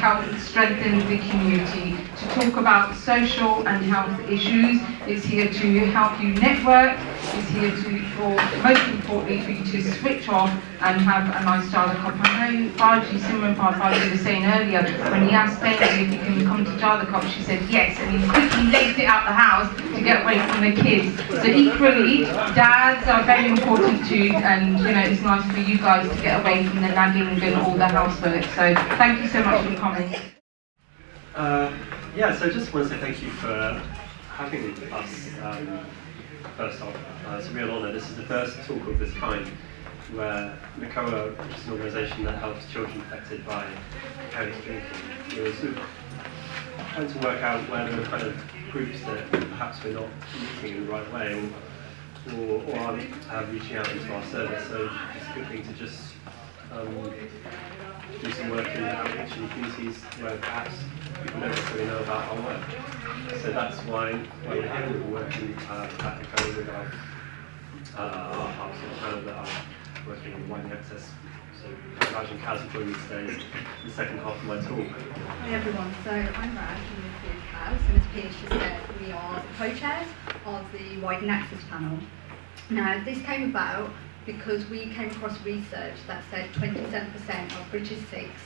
help strengthen the community, to talk about social and health issues. It's here to help you network. It's here most importantly, for you to switch off and have a nice Jada Cup. I know Simran Baji was saying earlier, when he asked Daisy if he can come to Jada Cup, she said yes, and he quickly legged it out the house to get away from the kids. So equally, dads are very important too, and it's nice for you guys to get away from the nagging and all the housework. So thank you so much for coming. So I just want to say thank you for having us. First off, it's a real honour. This is the first talk of this kind where NACOA, which is an organisation that helps children affected by careless drinking, was trying to work out where there are kind of groups that perhaps we're not meeting in the right way or aren't reaching out into our service. So it's a good thing to just do some work in outreach in communities where perhaps people don't necessarily know about our work. So that's why we're here. We're working at NACOA with our panel that are working on widening access. So imagine Kaz will join me today in the second half of my talk. Hi everyone, so I'm Raj and this is Kaz, and as Piers just said, we are the co-chairs of the Widening Access panel. Now this came about because we came across research that said 27% of British Sikhs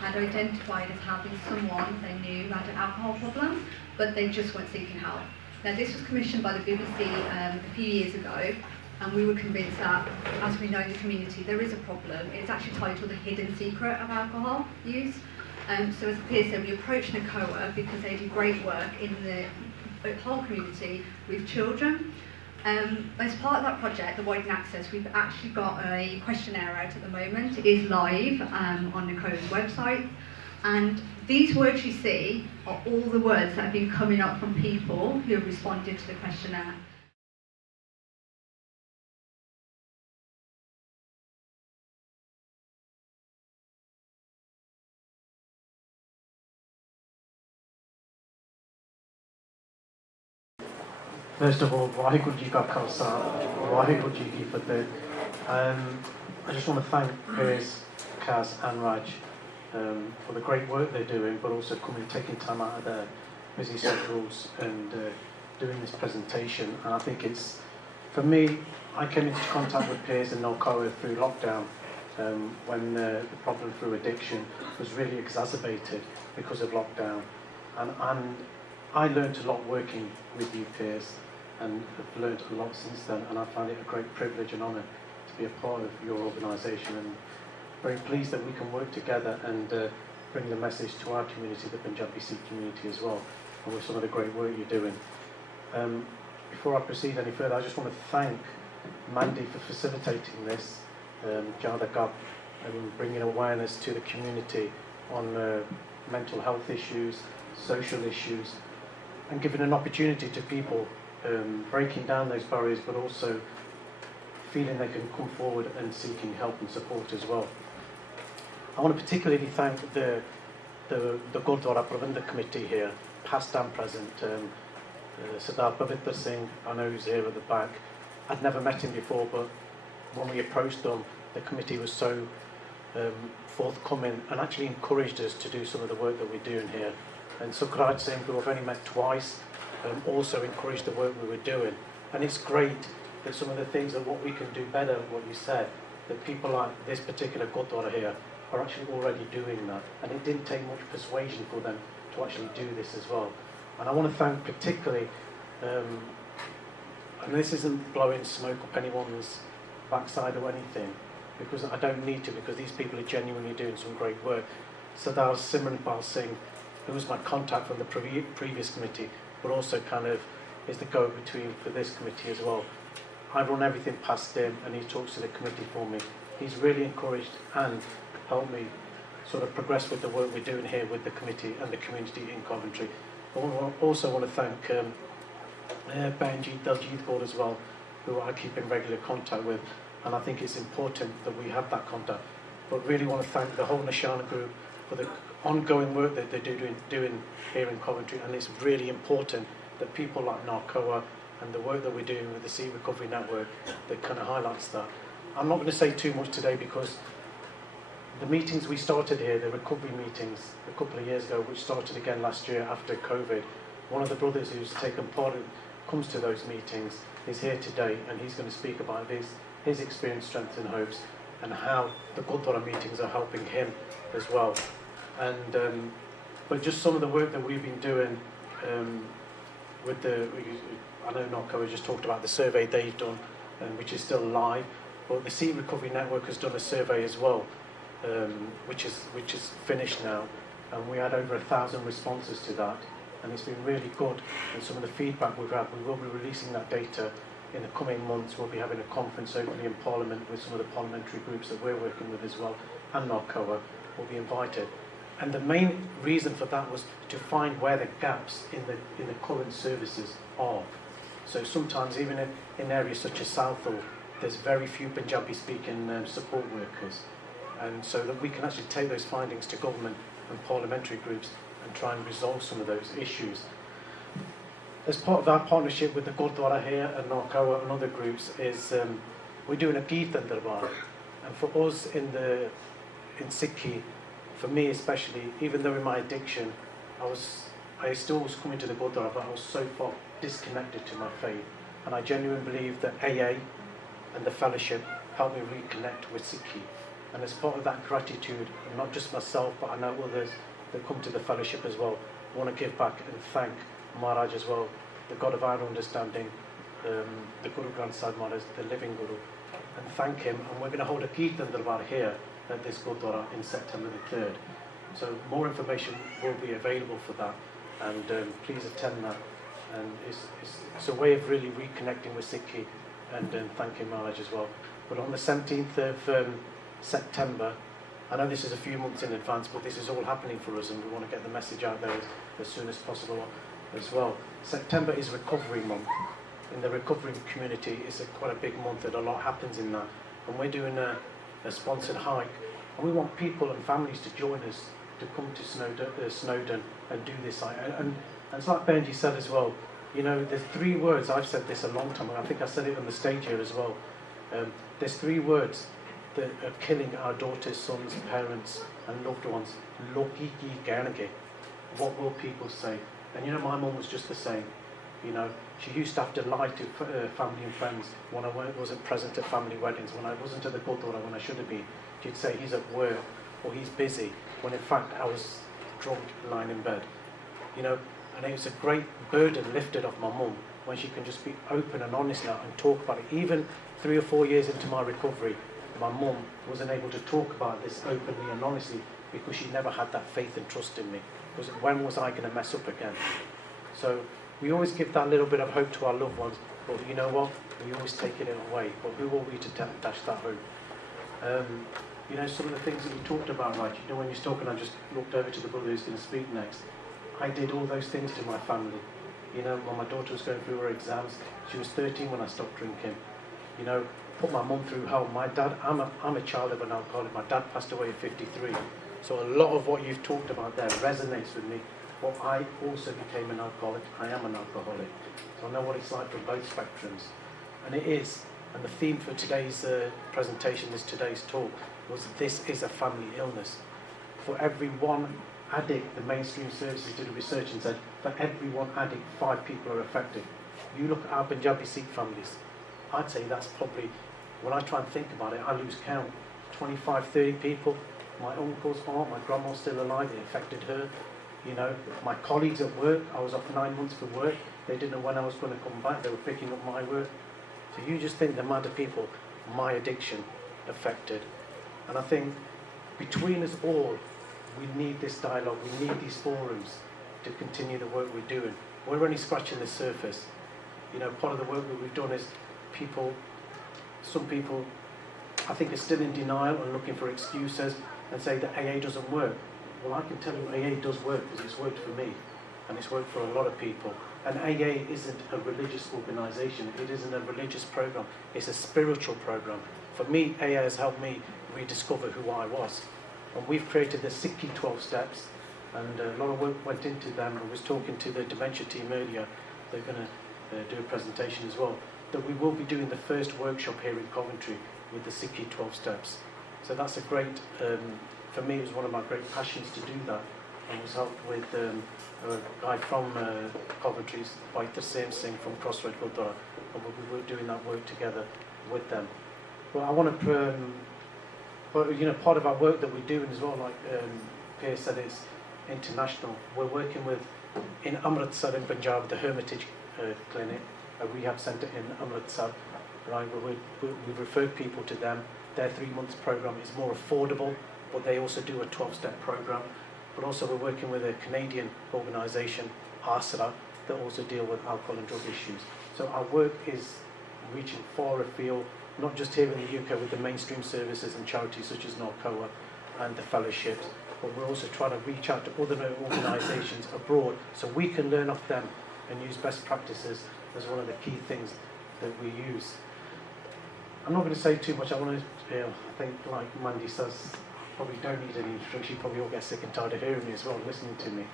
had identified as having someone they knew had an alcohol problem, but they just weren't seeking help. Now this was commissioned by the BBC a few years ago, and we were convinced that, as we know in the community, there is a problem. It's actually titled The Hidden Secret of Alcohol Use. So as Piers said, we approached NACOA because they do great work in the whole community with children. As part of that project, the Widening Access, we've actually got a questionnaire out at the moment. It is live on NACOA's website. And these words you see are all the words that have been coming up from people who have responded to the questionnaire. First of all, Waheguru Ji Ka Khalsa, Waheguru Ji Ki Fateh. I just want to thank Piers, Kaz and Raj for the great work they're doing, but also taking time out of their busy schedules and doing this presentation. And I think it's, for me, I came into contact with Piers and NACOA through lockdown when the problem through addiction was really exacerbated because of lockdown. And I learned a lot working with you, Piers, and have learned a lot since then, and I find it a great privilege and honour to be a part of your organisation, and very pleased that we can work together and bring the message to our community, the Punjabi Sikh community as well, and with some of the great work you're doing. Before I proceed any further, I just want to thank Mandy for facilitating this, Jada Gab, and bringing awareness to the community on mental health issues, social issues, and giving an opportunity to people breaking down those barriers, but also feeling they can come forward and seeking help and support as well. I want to particularly thank the Gudwara Guru Committee here, past and present. Sardar Pavitra Singh, I know who's here at the back. I'd never met him before, but when we approached them, the committee was so forthcoming and actually encouraged us to do some of the work that we're doing here. And Sukraj Singh, who I've only met twice, also encouraged the work we were doing. And it's great that some of the things that what we can do better, what you said, that people like this particular Gurdwara here are actually already doing that. And it didn't take much persuasion for them to actually do this as well. And I want to thank particularly, and this isn't blowing smoke up anyone's backside or anything, because I don't need to, because these people are genuinely doing some great work. Sardar Simranpal Singh, who was my contact from the previous committee, but also kind of is the go-between for this committee as well. I run everything past him and he talks to the committee for me. He's really encouraged and helped me sort of progress with the work we're doing here with the committee and the community in Coventry. I also want to thank Benji Daljit Board as well, who I keep in regular contact with, and I think it's important that we have that contact. But really want to thank the whole Nishana group for the ongoing work that they're doing here in Coventry, and it's really important that people like NACOA and the work that we're doing with the Sikh Recovery Network that kind of highlights that. I'm not going to say too much today because the meetings we started here, the recovery meetings, a couple of years ago, which started again last year after COVID, one of the brothers who's taken part in, comes to those meetings, is here today, and he's going to speak about his experience, strengths and hopes, and how the Gudwara meetings are helping him as well. And but just some of the work that we've been doing with I know Noko just talked about the survey they've done, which is still live, but the Sikh Recovery Network has done a survey as well, which is finished now, and we had over 1,000 responses to that, and it's been really good. And some of the feedback we've had, we will be releasing that data in the coming months. We'll be having a conference openly in Parliament with some of the parliamentary groups that we're working with as well, and NARCOA will be invited. And the main reason for that was to find where the gaps in the current services are. So sometimes even in areas such as Southall, there's very few Punjabi-speaking support workers, and so that we can actually take those findings to government and parliamentary groups and try and resolve some of those issues. As part of our partnership with the Gurdwara here and NARCOA and other groups is we're doing a Kirtan Darbar, and for us in Sikhi, for me especially, even though in my addiction, I still was coming to the Gurdwara, but I was so far disconnected to my faith, and I genuinely believe that AA and the fellowship helped me reconnect with Sikhi. And as part of that gratitude, not just myself, but I know others that come to the fellowship as well, I want to give back and thank Maharaj as well, the God of our understanding, the Guru Granth Sahib Maharaj, the living Guru, and thank him. And we're going to hold a Kirtan Darbar here at this Gurdwara in September the 3rd. So more information will be available for that, and please attend that. And it's a way of really reconnecting with Sikhi and thanking Maharaj as well. But on the 17th of September, I know this is a few months in advance, but this is all happening for us, and we want to get the message out there as soon as possible as well. September is Recovery Month. In the recovery community, it's quite a big month, and a lot happens in that. And we're doing a sponsored hike, and we want people and families to join us to come to Snowdon and do this. And it's like Benji said as well, you know, there's 3 words, I've said this a long time ago, I think I said it on the stage here as well. There's 3 words that are killing our daughters, sons, parents and loved ones. Loki ki kahange. What will people say? And you know, my mum was just the same. You know, she used to have to lie to family and friends when I wasn't present at family weddings, when I wasn't at the Gurdwara when I should have been. She'd say he's at work or he's busy, when in fact I was drunk, lying in bed. You know, and it was a great burden lifted off my mum when she can just be open and honest now and talk about it. Even 3 or 4 years into my recovery, my mum wasn't able to talk about this openly and honestly because she never had that faith and trust in me. Because when was I going to mess up again? So we always give that little bit of hope to our loved ones, but you know what? We always take it away. But who are we to dash that hope? You know, some of the things that we talked about, right? You know, when you're talking, I just looked over to the brother who's going to speak next. I did all those things to my family. You know, when my daughter was going through her exams, she was 13 when I stopped drinking. You know, put my mum through hell. My dad, I'm a child of an alcoholic. My dad passed away at 53. So a lot of what you've talked about there resonates with me. Well, I also became an alcoholic. I am an alcoholic. So I know what it's like from both spectrums. And it is. And the theme for today's presentation, today's talk, was this is a family illness. For every one addict, the mainstream services did a research and said, for every one addict, 5 people are affected. You look at our Punjabi Sikh families, I'd say that's probably, when I try and think about it, I lose count. 25, 30 people. My uncle's aunt, my grandma's still alive, it affected her. You know, my colleagues at work, I was off 9 months for work. They didn't know when I was going to come back. They were picking up my work. So you just think the amount of people my addiction affected. And I think between us all, we need this dialogue, we need these forums to continue the work we're doing. We're only scratching the surface. You know, part of the work that we've done is some people, I think, are still in denial and looking for excuses and say that AA doesn't work. Well, I can tell you AA does work because it's worked for me and it's worked for a lot of people. And AA isn't a religious organisation, it isn't a religious program, it's a spiritual program. For me, AA has helped me rediscover who I was. And we've created the Sikhi 12 steps, and a lot of work went into them. I was talking to the dementia team earlier, they're going to do a presentation as well, that we will be doing the first workshop here in Coventry with the Sikhi 12 steps. So that's a great, for me it was one of my great passions to do that. I was helped with a guy from Coventry, by the same thing from Crossroad Gudwara, and we were doing that work together with them. But I want to, but you know, part of our work that we're doing as well, like Pierre said, it's international. We're working with, in Amritsar in Punjab, the Hermitage Clinic, a rehab centre in Amritsar, right, where we've referred people to them. Their 3-month programme is more affordable, but they also do a 12-step programme. But also we're working with a Canadian organisation, ASRA, that also deal with alcohol and drug issues. So our work is reaching far afield, not just here in the UK with the mainstream services and charities such as NORCOA and the fellowships, but we're also trying to reach out to other organisations abroad so we can learn off them and use best practices as one of the key things that we use. I'm not going to say too much. I want to, I think like Mandy says, probably don't need any introduction. You probably all get sick and tired of hearing me as well, listening to me.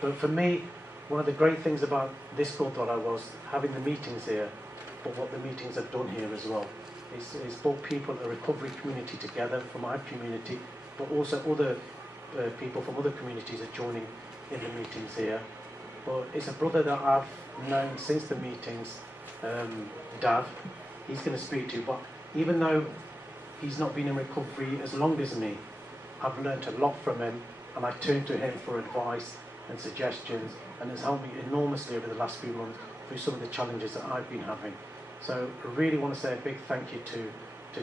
But for me, one of the great things about this Gurdwara was having the meetings here, but what the meetings have done here as well. It's brought people, a recovery community together from our community, but also other people from other communities are joining in the meetings here. But it's a brother that I've known since the meetings, Dav, he's going to speak to you, but even though he's not been in recovery as long as me, I've learnt a lot from him, and I turn to him for advice and suggestions, and it's helped me enormously over the last few months through some of the challenges that I've been having. So I really want to say a big thank you to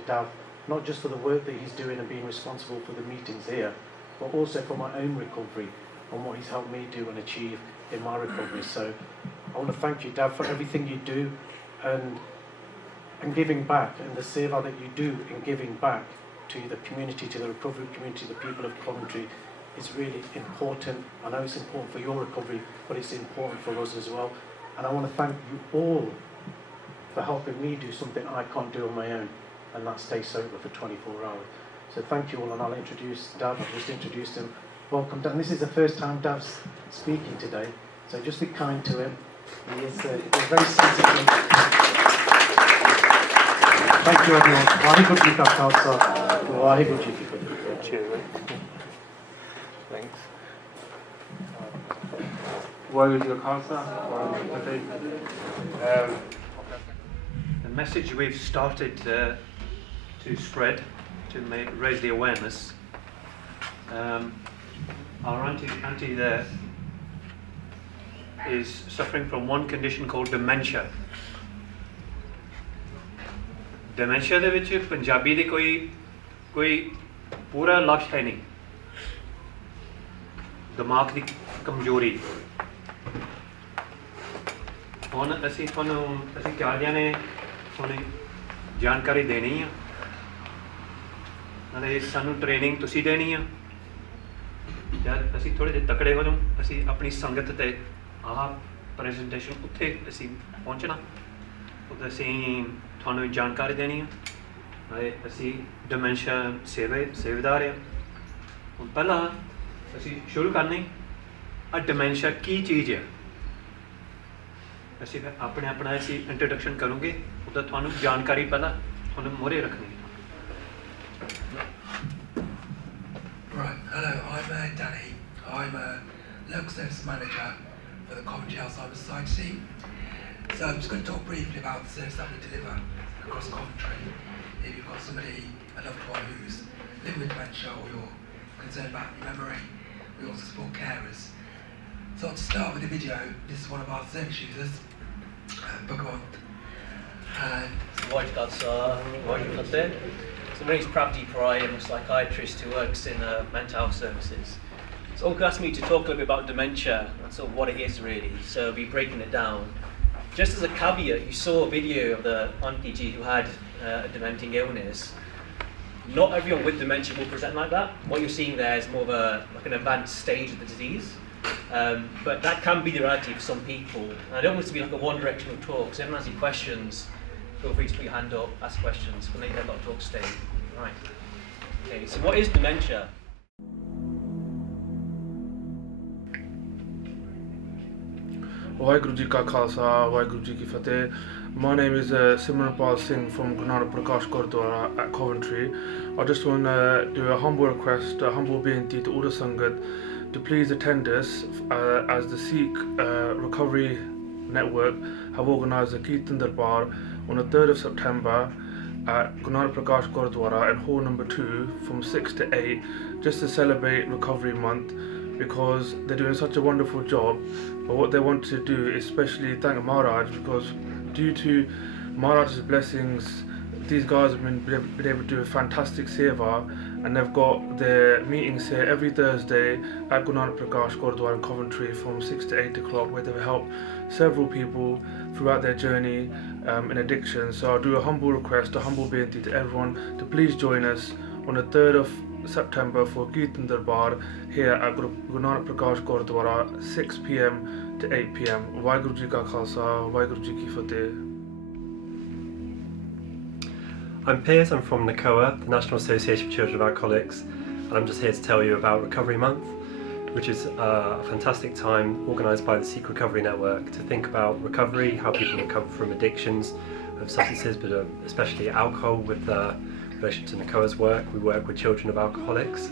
Dav, not just for the work that he's doing and being responsible for the meetings here, but also for my own recovery and what he's helped me do and achieve in my recovery. So I want to thank you, Dav, for everything you do and giving back, and the seva that you do in giving back to the community, to the recovery community, the people of Coventry, is really important. I know it's important for your recovery, but it's important for us as well. And I want to thank you all for helping me do something I can't do on my own, and that's stay sober for 24 hours. So thank you all, and I'll introduce Dav. I've just introduced him. Welcome, Dav. This is the first time Dav's speaking today, so just be kind to him. He is very sensitive. Thank you, everyone. Waheguru Ji Ka Khalsa, Waheguru Ji Ki Fateh. Thanks. Waheguru Ji Ka Khalsa, Waheguru Ji Ki Fateh. The message we've started to spread, to raise the awareness. Our auntie there is suffering from one condition called dementia. Dementia ਦੇ ਵਿੱਚ ਪੰਜਾਬੀ ਦੀ ਕੋਈ ਪੂਰਾ ਲਫ਼ਜ਼ ਹੈ ਨਹੀਂ. ਦਿਮਾਗ ਦੀ ਕਮਜ਼ੋਰੀ. ਹੁਣ ਅਸੀਂ ਚਾਰਦਿਆਂ ਨੇ ਤੁਹਾਨੂੰ ਜਾਣਕਾਰੀ ਦੇਣੀ ਆ, ਨਾਲੇ ਸਾਨੂੰ ਟ੍ਰੇਨਿੰਗ ਤੁਸੀਂ ਦੇਣੀ ਆ. ਜਦ ਅਸੀਂ ਥੋੜ੍ਹੇ ਜਿਹੇ ਤਕੜੇ ਹੋ ਜਾਓ, ਅਸੀਂ ਆਪਣੀ ਸੰਗਤ ਤੇ ਆਹ ਪ੍ਰੈਜੈਂਟੇਸ਼ਨ ਉੱਥੇ ਅਸੀਂ ਪਹੁੰਚਣਾ, ਉੱਥੇ ਅਸੀਂ ਤੁਹਾਨੂੰ ਜਾਣਕਾਰੀ ਦੇਣੀ ਆ, ਨਾਲੇ ਅਸੀਂ ਡਿਮੈਂਸ਼ੀਆ ਸੇਵਾਦਾਰ ਆ. ਹੁਣ ਪਹਿਲਾਂ ਅਸੀਂ ਸ਼ੁਰੂ ਕਰਨੀ ਆ ਡਿਮੈਂਸ਼ੀਆ ਕੀ ਚੀਜ਼ ਆ. ਅਸੀਂ ਆਪਣਾ ਅਸੀਂ ਇੰਟਰੋਡਕਸ਼ਨ ਕਰੂੰਗੇ, ਉਹਦਾ ਤੁਹਾਨੂੰ ਜਾਣਕਾਰੀ ਪਹਿਲਾਂ ਤੁਹਾਨੂੰ ਮੂਹਰੇ ਰੱਖਣੀ. Right, hello, I'm Danny. I'm a local service manager for the Coventry Alzheimer's Society team. So I'm just going to talk briefly about the service that we deliver across Coventry. If you've got somebody, a loved one who's living with dementia or you're concerned about your memory, we also support carers. So to start with the video, this is one of our service users, Bhagwant. So my name is Pravdeep Rai. I'm a psychiatrist who works in mental health services. So Olga asked me to talk a little bit about dementia and sort of what it is really. So I'll be breaking it down. Just as a caveat, you saw a video of the Auntie Ji who had a dementing illness. Not everyone with dementia will present like that. What you're seeing there is more of like an advanced stage of the disease. But that can be the reality for some people. And I don't want this to be like a one-directional talk. So if anyone has any questions, feel free to put your hand up, ask questions. We'll make a lot of talks today. Right. Okay, so what is dementia? Waheguru Ji Ka Khalsa, Waheguru Ji Ki Fateh. My name is Simranpal Singh from Guru Nanak Parkash Gudwara at Coventry. I just want to do a humble request, a humble beinti to all the Sangat to please attend us as the Sikh Recovery Network have organised a Kirtan Darbar on the 3rd of September at Guru Nanak Parkash Gurdwara in hall number 2 from 6 to 8 just to celebrate Recovery Month, because they're doing such a wonderful job. But what they want to do is especially thank Maharaj, because due to Maharaj's blessings, these guys have been able to do a fantastic seva, and they've got their meetings here every Thursday at Guru Nanak Parkash Gurdwara in Coventry from 6 to 8 o'clock, where they've helped several people throughout their journey in addiction. So I'll do a humble request, a humble beinti to everyone to please join us on the 3rd of September for Kirtan Darbar here at Guru Nanak Parkash Gurdwara, 6 p.m. to 8 p.m. Waheguru Ji Ka Khalsa, Waheguru Ji Ki Fateh. I'm Piers, I'm from NACOA, the National Association of Children of Alcoholics, and I'm just here to tell you about Recovery Month, which is a fantastic time organised by the Sikh Recovery Network to think about recovery, how people recover from addictions of substances, but especially alcohol. With relation to NACOA's work, we work with children of alcoholics,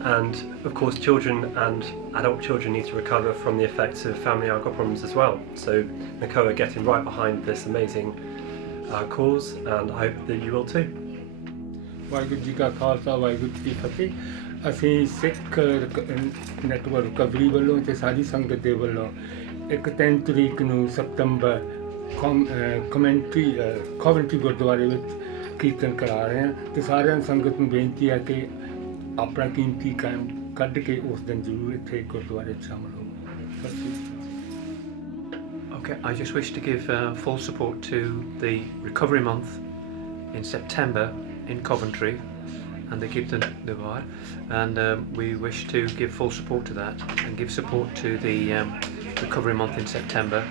and of course children and adult children need to recover from the effects of family alcohol problems as well. So NACOA are getting right behind this amazing cause, and I hope that you will too. Waheguru ji ਕਾ ਖਾਲਸਾ ਵਾਹਿਗੁਰੂ ਜੀ ਕੀ ਫਤਿਹ। ਅਸੀਂ ਸਿੱਖ network recovery ਵੱਲੋਂ ਤੇ ਸਾਰੀ ਸੰਗਤ ਦੇ ਵੱਲੋਂ 3 ਤਰੀਕ ਨੂੰ ਸਤੰਬਰ ਕੋਵੈਂਟਰੀ ਗੁਰਦੁਆਰੇ ਵਿੱਚ ਕੀਰਤਨ ਕਰਾ ਰਹੇ ਹਾਂ, ਤੇ ਸਾਰਿਆਂ ਨੂੰ ਸੰਗਤ ਨੂੰ ਬੇਨਤੀ ਹੈ ਕਿ ਆਪਣਾ ਕੀਮਤੀ ਟਾਈਮ ਕੱਢ ਕੇ ਉਸ ਦਿਨ ਜ਼ਰੂਰ ਇੱਥੇ ਗੁਰਦੁਆਰੇ 'ਚ ਸ਼ਾਮਲ ਹੋਵੋ। Okay, I just wish to give full support to the Recovery Month in September in Coventry and the Kirtan Darbar, and we wish to give full support to that and give support to the Recovery Month in September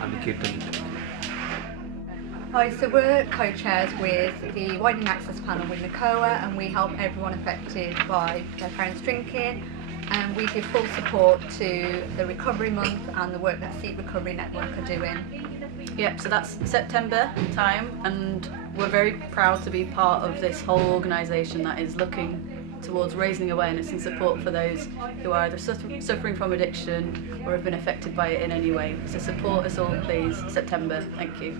and the Kirtan. Hi, so we're co-chairs with the Widening Access Panel with NACOA, and we help everyone affected by their parents drinking, and we give full support to the Recovery Month and the work that Sikh Recovery Network are doing. Yep, so that's September time, and we're very proud to be part of this whole organisation that is looking towards raising awareness and support for those who are either suffering from addiction or have been affected by it in any way. So support us all please, September. Thank you.